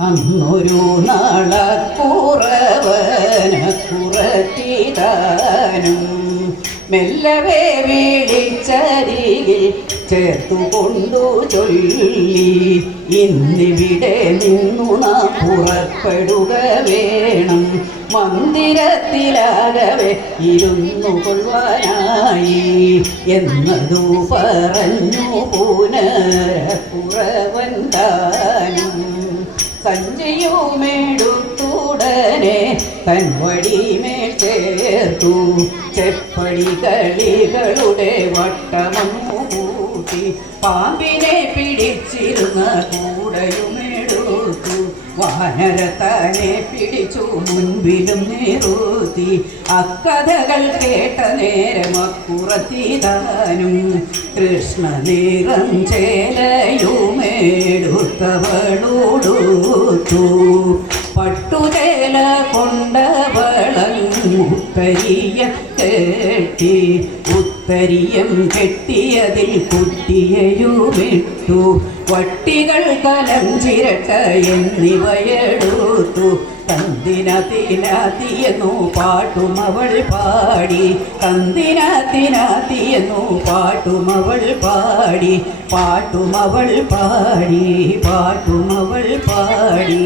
അന്നൊരു നാളക്കുറവന കുറത്തിതാനും മെല്ലവേ വിളിച്ചരികിൽ ചേർത്തു കൊണ്ടു ചൊല്ലി. ഇന്നിവിടെ നിന്നു നാം പുറപ്പെടുക വേണം. മന്ദിരത്തിലാകവേ ഇരുന്നു കൊള്ളുവാനായി. എന്നതു പറഞ്ഞു താനും സഞ്ജയുമെടുത്തുടനെ തൻ വടിമേൽ ചേർത്തു. ചെപ്പടി കളികളുടെ വട്ടമം കൂട്ടി പാമ്പിനെ പിടിച്ചിരുന്ന കൂടയുമെടുത്തു. വാനരത്തനെ പിടിച്ചു മുൻപിലും നേരൂത്തി അക്കഥകൾ കേട്ട നേരം അക്കുറത്തിതാനും. കൃഷ്ണ നിറം ചേലയുമേടുത്തവളോടുത്തു പട്ടുചേല കൊണ്ടവളങ്ങുത്തരിയ കെട്ടി. ഉത്തരിയം കെട്ടിയതിൽ കുട്ടിയയുമിട്ടു. വട്ടികൾ കലം ചിരട്ട എന്നിവയെടുത്തു. തന്തിന തിനാത്തിയെന്നു പാട്ടും അവൾ പാടി. തന്തിന പാട്ടുമവൾ പാട്ടും അവൾ പാടി. പാട്ടും അവൾ പാടി. പാട്ടും അവൾ പാടി.